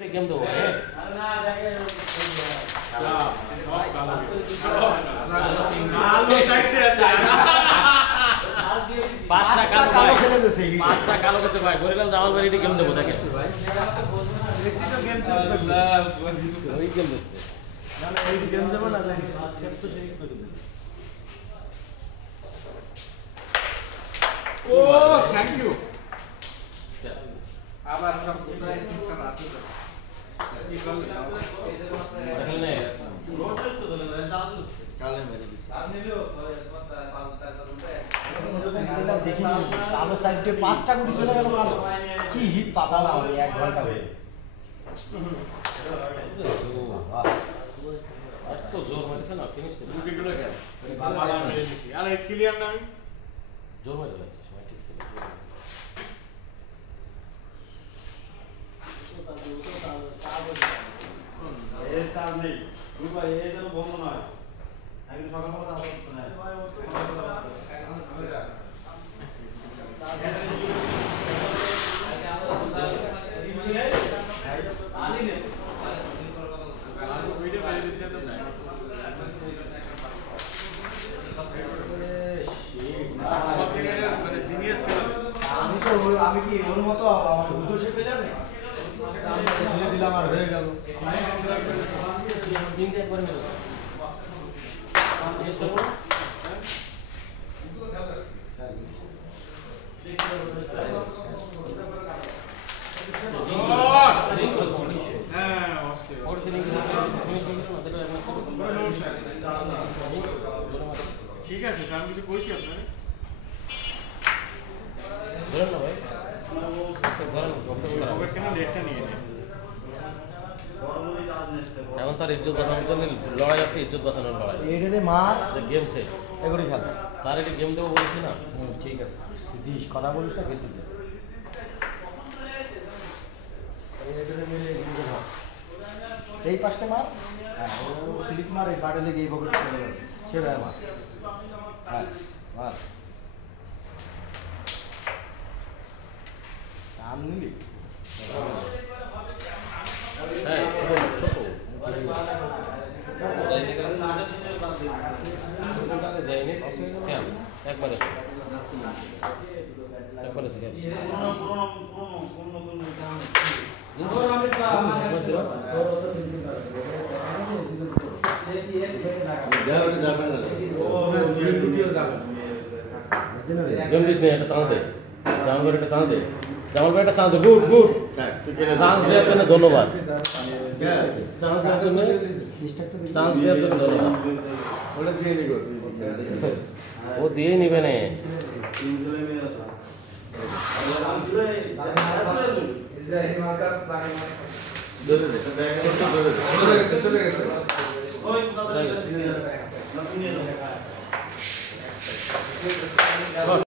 game तो পাঁচটা কালো খেলে দিয়েছে পাঁচটা কালো কাছে ভাই বলেলাম জামাল ভাই এটা গেম দেবো তাকে ভাই তো গেম চলবে ওই গেম দিচ্ছে না না এই গেম দেবো না সেট তো ঠিক করে দেব ও থ্যাংক ইউ আবার সব পুরো একটা রাত কি করলে এখানে রোটেট তো দলে দাদু কালে মেরে দিছি আর নিলো দেখি কালো সাইডে 5টা গুটি চলে গেল কালো কি হিট পাতা না ওই 1 ঘন্টা হয়ে তো জোর মারছে না ফিনিশ গুটি গুলো কেন বাবা মেরে দিছি আরে ক্লিয়ার না আমি জোর মারছে সময় ঠিক ছিল এর কাজ নেই রূপা এই যেন বন্ধ নয় আমি সকালবেলা আবার আমি কি ওর মতো আমার হুদো শেপে যাবে আমি দিলাম আর হয়ে গেল তিনটা একবার মেরে ঠিক আছে আমি কিছু কইছি আপনারে ধরেন না ভাই ধরেন পকেট কেন লেটটা নিয়ে নেন এখন তার ইজ্জত বাঁচানোর জন্য লড়াই যাচ্ছে ইজ্জত বাঁচানোর লড়াই এইটারে মার গেম সে এগুলি খেলা তার একটি গেম দেবো বলছি না ঠিক আছে দিস কথা বলিস না খেলতে দে এই পাশে মার হ্যাঁ ও ফ্লিপ মার এই বাড়ি লেগে এই পকেট চলে যাবে সে ভাই মার হ্যাঁ মার কাম নিবি হ্যাঁ ছোট যায়নি কেন একবার এসে একবার এসে গেম দিস নেই একটা চান্স দে জামাল ভাই একটা চান্স দে জামাল ভাই একটা চান্স দে গুড গুড চান্স দেওয়ার জন্য ধন্যবাদ চান্স দেওয়ার জন্য ধন্যবাদ ও দিয়ে নিবে না চলে গেছে